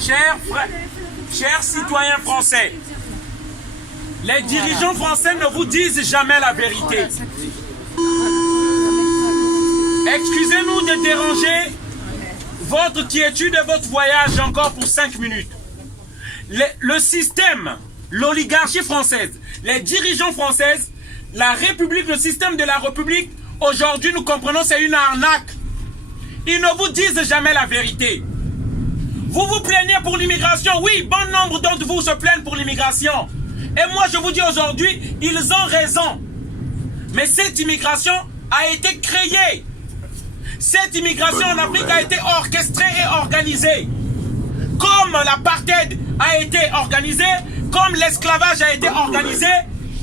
Chers citoyens français, les dirigeants français ne vous disent jamais la vérité. Excusez-nous de déranger votre quiétude et votre voyage encore pour 5 minutes. Le système, l'oligarchie française, les dirigeants français, la République, le système de la République, aujourd'hui nous comprenons c'est une arnaque. Ils ne vous disent jamais la vérité. Vous vous plaignez pour l'immigration. Oui, bon nombre d'entre vous se plaignent pour l'immigration. Et moi je vous dis aujourd'hui, ils ont raison. Mais cette immigration a été créée. Cette immigration en Afrique a été orchestrée et organisée. Comme l'apartheid a été organisé, comme l'esclavage a été organisé,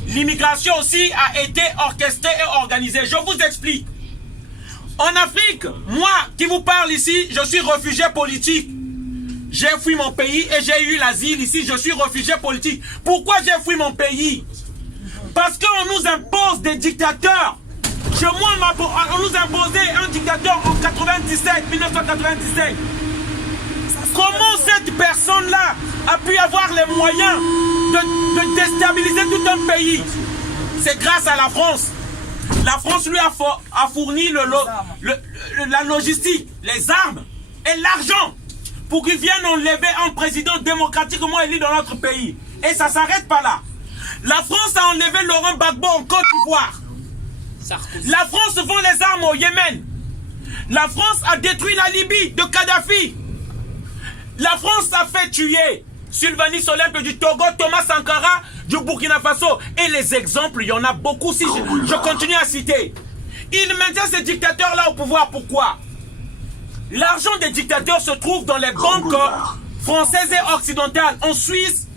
l'immigration aussi a été orchestrée et organisée. Je vous explique. En Afrique, moi qui vous parle ici, je suis réfugié politique. J'ai fui mon pays et j'ai eu l'asile ici, je suis réfugié politique. Pourquoi j'ai fui mon pays? Parce qu'on nous impose des dictateurs. On nous imposait un dictateur en 1997. Comment cette personne-là a pu avoir les moyens de déstabiliser tout un pays? C'est grâce à la France. La France lui a fourni la logistique, les armes et l'argent pour qu'il vienne enlever un président démocratiquement élu dans notre pays. Et ça ne s'arrête pas là. La France a enlevé Laurent Gbagbo en Côte d'Ivoire. La France vend les armes au Yémen. La France a détruit la Libye de Kadhafi. La France a fait tuer Sylvanie Solempe du Togo, Thomas Sankara du Burkina Faso. Et les exemples, il y en a beaucoup si je continue à citer. Ils maintiennent ces dictateurs-là au pouvoir. Pourquoi? L'argent des dictateurs se trouve dans les banques françaises et occidentales, en Suisse,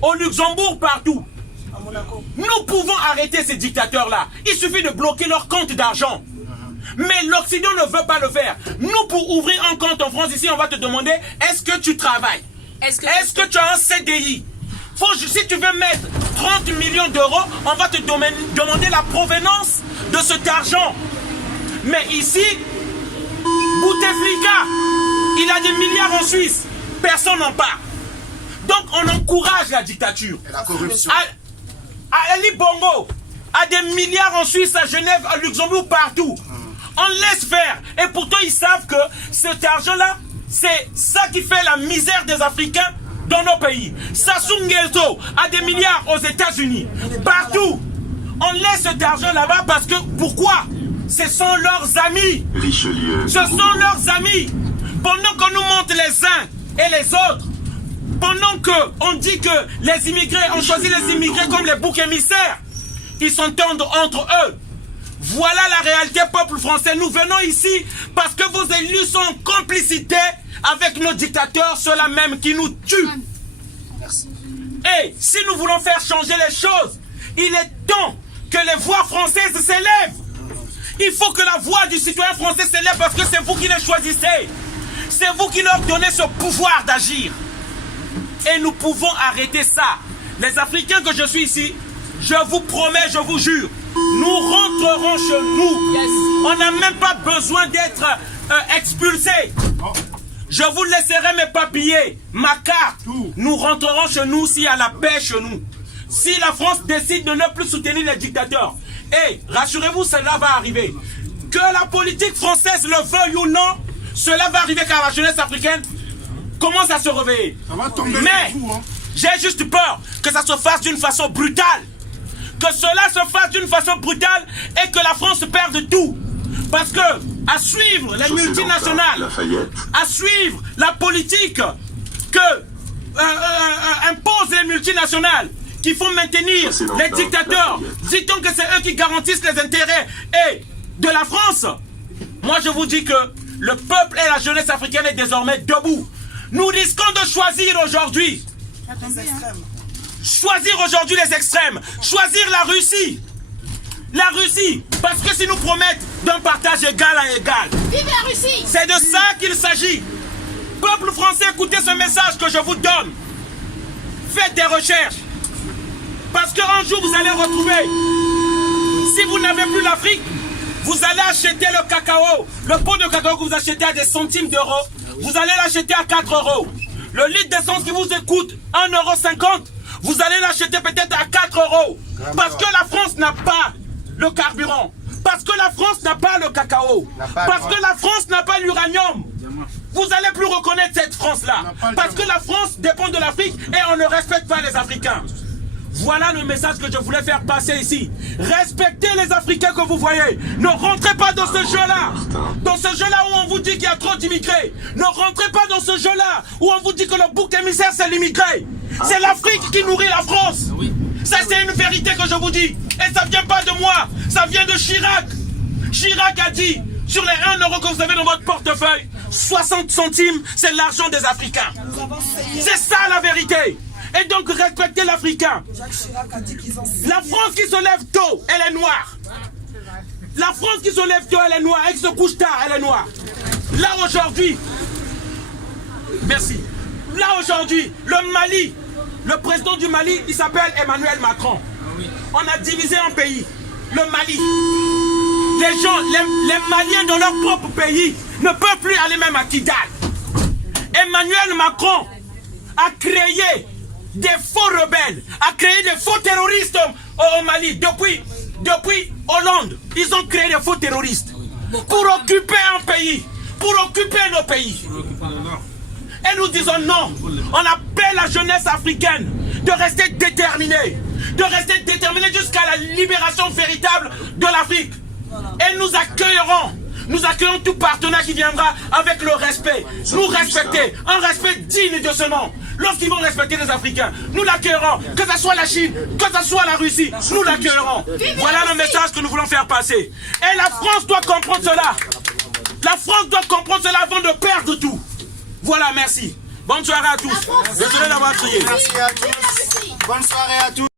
au Luxembourg, partout. Nous pouvons arrêter ces dictateurs-là. Il suffit de bloquer leur compte d'argent. Mais l'Occident ne veut pas le faire. Nous, pour ouvrir un compte en France, ici, on va te demander, est-ce que tu travailles? Est-ce que tu as un CDI? Si tu veux mettre 30 millions d'euros, on va te demander la provenance de cet argent. Mais ici, Bouteflika, il a des milliards en Suisse. Personne n'en parle. Donc, on encourage la dictature. Et la corruption. Ali Bongo a des milliards en Suisse, à Genève, à Luxembourg, partout. On laisse faire. Et pourtant, ils savent que cet argent-là, c'est ça qui fait la misère des Africains dans nos pays. Sassou Nguesso a des milliards aux États-Unis. Partout. On laisse cet argent là-bas parce que, pourquoi? Ce sont leurs amis. Richelieu. Ce sont leurs amis. Pendant qu'on nous montre les uns et les autres, pendant qu'on dit que les immigrés, on choisit les immigrés comme les boucs émissaires, ils s'entendent entre eux. Voilà la réalité, peuple français. Nous venons ici parce que vos élus sont en complicité avec nos dictateurs, ceux-là même qui nous tuent. Et si nous voulons faire changer les choses, il est temps que les voix françaises s'élèvent. Il faut que la voix du citoyen français s'élève parce que c'est vous qui les choisissez. C'est vous qui leur donnez ce pouvoir d'agir. Et nous pouvons arrêter ça. Les Africains que je suis ici, je vous promets, je vous jure, nous rentrerons chez nous. Yes. On n'a même pas besoin d'être expulsés. Je vous laisserai mes papiers, ma carte. Nous rentrerons chez nous s'il y a la paix chez nous. Si la France décide de ne plus soutenir les dictateurs, et rassurez-vous, cela va arriver. Que la politique française le veuille ou non, cela va arriver car la jeunesse africaine commence à se réveiller. Mais j'ai juste peur que ça se fasse d'une façon brutale. Que cela se fasse d'une façon brutale et que la France perde tout. Parce que, à suivre les multinationales, à suivre la politique que imposent les multinationales, qui font maintenir les dictateurs, dit-on que c'est eux qui garantissent les intérêts de la France. Moi je vous dis que le peuple et la jeunesse africaine est désormais debout. Nous risquons de choisir aujourd'hui. Choisir aujourd'hui les extrêmes. Choisir la Russie. La Russie. Parce que si nous promettent d'un partage égal à égal. Vive la Russie. C'est de ça qu'il s'agit. Peuple français, écoutez ce message que je vous donne. Faites des recherches. Parce qu'un jour vous allez retrouver. Si vous n'avez plus l'Afrique, vous allez acheter le cacao. Le pot de cacao que vous achetez à des centimes d'euros, vous allez l'acheter à 4 euros. Le litre d'essence qui vous coûte 1,50 €, vous allez l'acheter peut-être à 4 €. Parce que la France n'a pas le carburant. Parce que la France n'a pas le cacao. Parce que la France n'a pas l'uranium. Vous n'allez plus reconnaître cette France-là. Parce que la France dépend de l'Afrique et on ne respecte pas les Africains. Voilà le message que je voulais faire passer ici. Respectez les Africains que vous voyez. Ne rentrez pas dans ce jeu-là. Dans ce jeu-là où on vous dit qu'il y a trop d'immigrés. Ne rentrez pas dans ce jeu-là où on vous dit que le bouc émissaire c'est l'immigré. C'est l'Afrique qui nourrit la France. Ça c'est une vérité que je vous dis. Et ça ne vient pas de moi. Ça vient de Chirac. Chirac a dit, sur les 1 € que vous avez dans votre portefeuille, 60 centimes, c'est l'argent des Africains. C'est ça la vérité. Et donc respectez l'Africain. La France qui se lève tôt, elle est noire. La France qui se lève tôt, elle est noire. Elle se couche tard, elle est noire. Là aujourd'hui, merci. Là aujourd'hui, le Mali, le président du Mali, il s'appelle Emmanuel Macron. On a divisé un pays, le Mali. Les gens, les Maliens dans leur propre pays ne peuvent plus aller même à Kidal. Emmanuel Macron a créé des faux rebelles, a créé des faux terroristes au Mali. Depuis Hollande, ils ont créé des faux terroristes pour occuper un pays, pour occuper nos pays. Et nous disons non. On appelle la jeunesse africaine de rester déterminée, jusqu'à la libération véritable de l'Afrique. Et nous accueillerons tout partenaire qui viendra avec le respect. Nous respecter, un respect digne de ce nom. Lorsqu'ils vont respecter les Africains, nous l'accueillerons. Que ce soit la Chine, que ce soit la Russie, nous l'accueillerons. Voilà le message que nous voulons faire passer. Et la France doit comprendre cela. La France doit comprendre cela avant de perdre tout. Voilà, merci. Bonne soirée à tous. Désolé d'avoir crié. Merci à tous. Bonne soirée à tous.